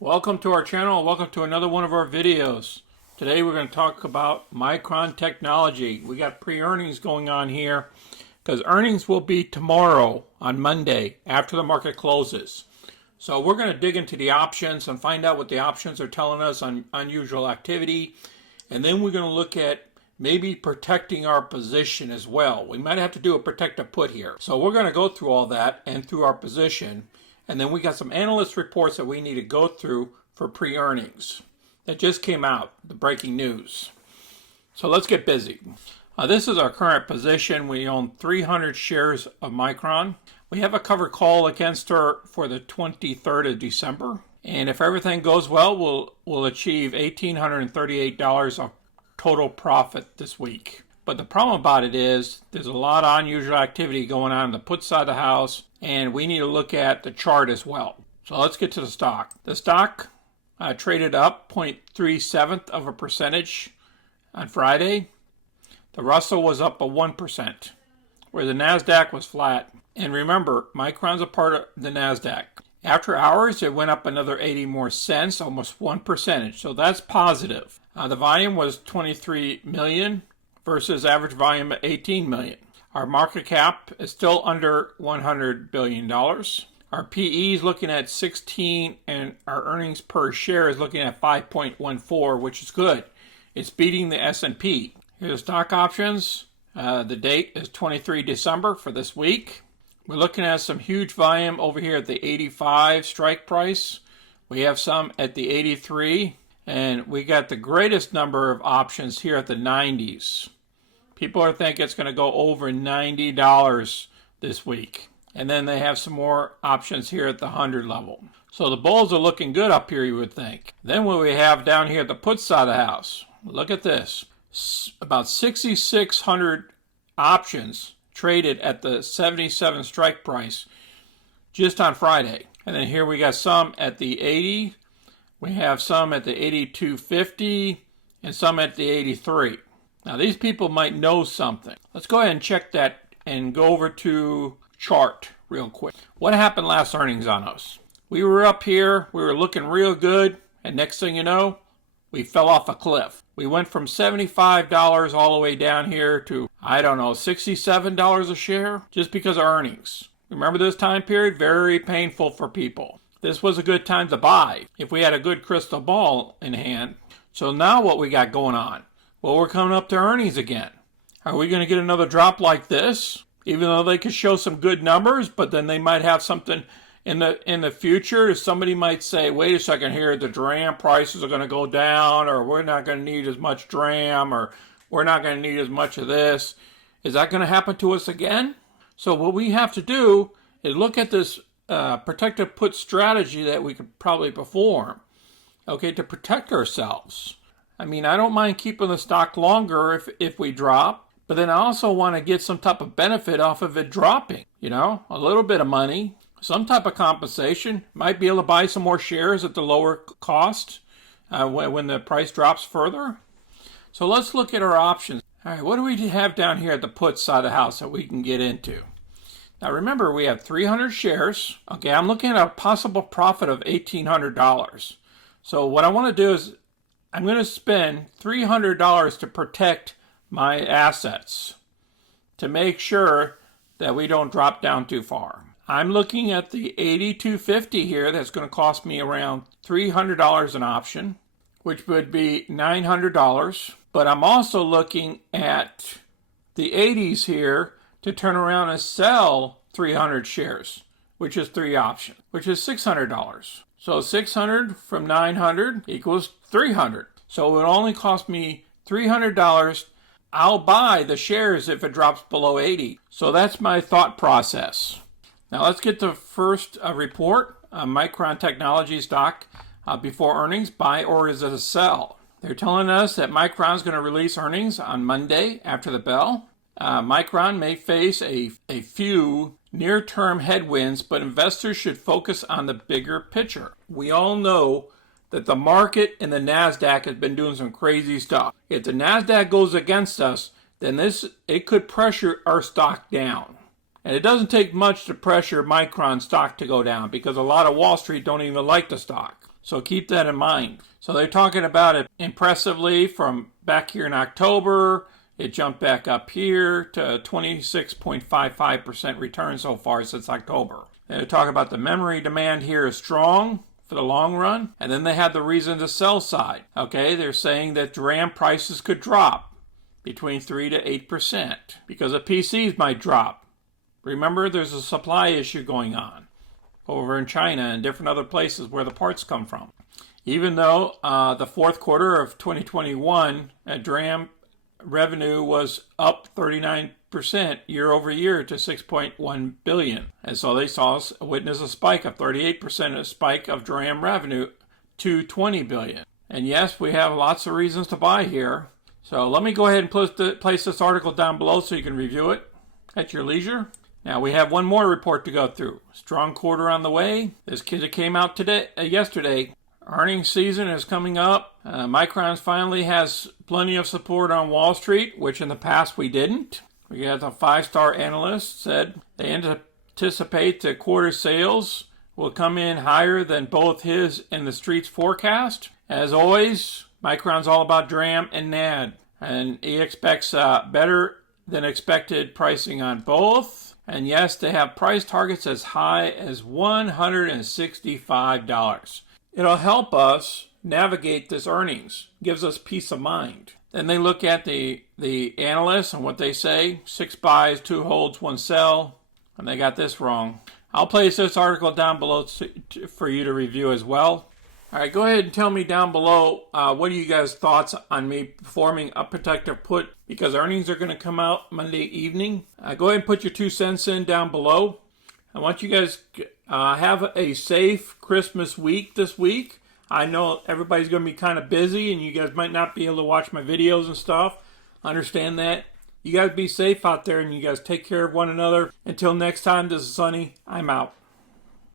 Welcome to our channel. Welcome to another one of our videos. Today we're going to talk about Micron Technology. We got pre-earnings going on here because earnings will be tomorrow on Monday after the market closes. So we're going to dig into the options and find out what the options are telling us on unusual activity. And then we're going to look at maybe protecting our position as well. We might have to do a protect a put here. So we're going to go through all that and through our position. And then we got some analyst reports that we need to go through for pre-earnings that just came out, the breaking news. So let's get busy. This is our current position. We own 300 shares of Micron. We have a covered call against her for the 23rd of December. And if everything goes well, we'll achieve $1,838 of total profit this week. But the problem about it is there's a lot of unusual activity going on the put side of the house, and we need to look at the chart as well. So let's get to the stock. The stock traded up 0.37% on Friday. The Russell was up 1%, where the NASDAQ was flat. And remember, Micron's a part of the NASDAQ. After hours, it went up another 80 more cents, almost 1%. So that's positive. The volume was 23 million versus average volume of 18 million. Our market cap is still under $100 billion. Our PE is looking at 16, and our earnings per share is looking at 5.14, which is good. It's beating the S&P. Here's the stock options. The date is 23 December for this week. We're looking at some huge volume over here at the 85 strike price. We have some at the 83, and we got the greatest number of options here at the 90s. People are thinking it's going to go over $90 this week. And then they have some more options here at the 100 level. So the bulls are looking good up here, you would think. Then what we have down here at the put side of the house, look at this. About 6,600 options traded at the 77 strike price just on Friday. And then here we got some at the 80. We have some at the 82.50 and some at the 83. Now these people might know something. Let's go ahead and check that and go over to chart real quick. What happened last earnings on us? We were up here, we were looking real good, and next thing you know, we fell off a cliff. We went from $75 all the way down here to, I don't know, $67 a share just because of earnings. Remember this time period? Very painful for people. This was a good time to buy if we had a good crystal ball in hand. So now what we got going on? Well, we're coming up to earnings again. Are we going to get another drop like this? Even though they could show some good numbers, but then they might have something in the future. Somebody might say, wait a second here, the DRAM prices are going to go down, or we're not going to need as much DRAM, or we're not going to need as much of this. Is that going to happen to us again? So what we have to do is look at this protective put strategy that we could probably perform, okay, to protect ourselves. I mean, I don't mind keeping the stock longer if we drop, but then I also want to get some type of benefit off of it dropping, you know, a little bit of money, some type of compensation. Might be able to buy some more shares at the lower cost when the price drops further. So let's look at our options. All right, what do we have down here at the put side of the house that we can get into? Now remember, we have 300 shares. Okay, I'm looking at a possible profit of $1,800. So what I want to do is I'm going to spend $300 to protect my assets to make sure that we don't drop down too far. I'm looking at the 82.50 here. That's going to cost me around $300 an option, which would be $900. But I'm also looking at the 80s here to turn around and sell 300 shares, which is 3 options, which is $600. So 600 from 900 equals 300. So it would only cost me $300. I'll buy the shares if it drops below 80. So that's my thought process. Now let's get the first report, Micron Technology Stock before earnings, buy or is it a sell? They're telling us that Micron is going to release earnings on Monday after the bell. Micron may face a few near-term headwinds, but investors should focus on the bigger picture. We all know that the market and the NASDAQ has been doing some crazy stuff. If the NASDAQ goes against us, then it could pressure our stock down. And it doesn't take much to pressure Micron stock to go down because a lot of Wall Street don't even like the stock. So keep that in mind. So they're talking about it impressively from back here in October. It jumped back up here to 26.55% return so far since October. And they talk about the memory demand here is strong for the long run. And then they have the reason to sell side. Okay, they're saying that DRAM prices could drop between 3 to 8% because the PCs might drop. Remember, there's a supply issue going on over in China and different other places where the parts come from. Even though the fourth quarter of 2021, DRAM revenue was up 39% year over year to $6.1 billion. And so they witnessed a spike of 38%, a spike of DRAM revenue to $20 billion. And yes, we have lots of reasons to buy here. So let me go ahead and place this article down below so you can review it at your leisure. Now we have one more report to go through. Strong quarter on the way. This came out yesterday. Earnings season is coming up. Micron finally has plenty of support on Wall Street, which in the past we didn't. We got a 5-star analyst said they anticipate the quarter sales will come in higher than both his and the street's forecast. As always, Micron's all about DRAM and NAND, and he expects better than expected pricing on both. And yes, they have price targets as high as $165. It'll help us navigate this earnings, gives us peace of mind. Then they look at the analysts and what they say, 6 buys, 2 holds, 1 sell, and they got this wrong. I'll place this article down below for you to review as well. All right, go ahead and tell me down below what are you guys' thoughts on me performing a protective put because earnings are going to come out Monday evening. Go ahead and put your 2 cents in down below. I want you guys have a safe Christmas week this week. I know everybody's going to be kind of busy and you guys might not be able to watch my videos and stuff. Understand that. You guys be safe out there and you guys take care of one another. Until next time, this is Sonny. I'm out.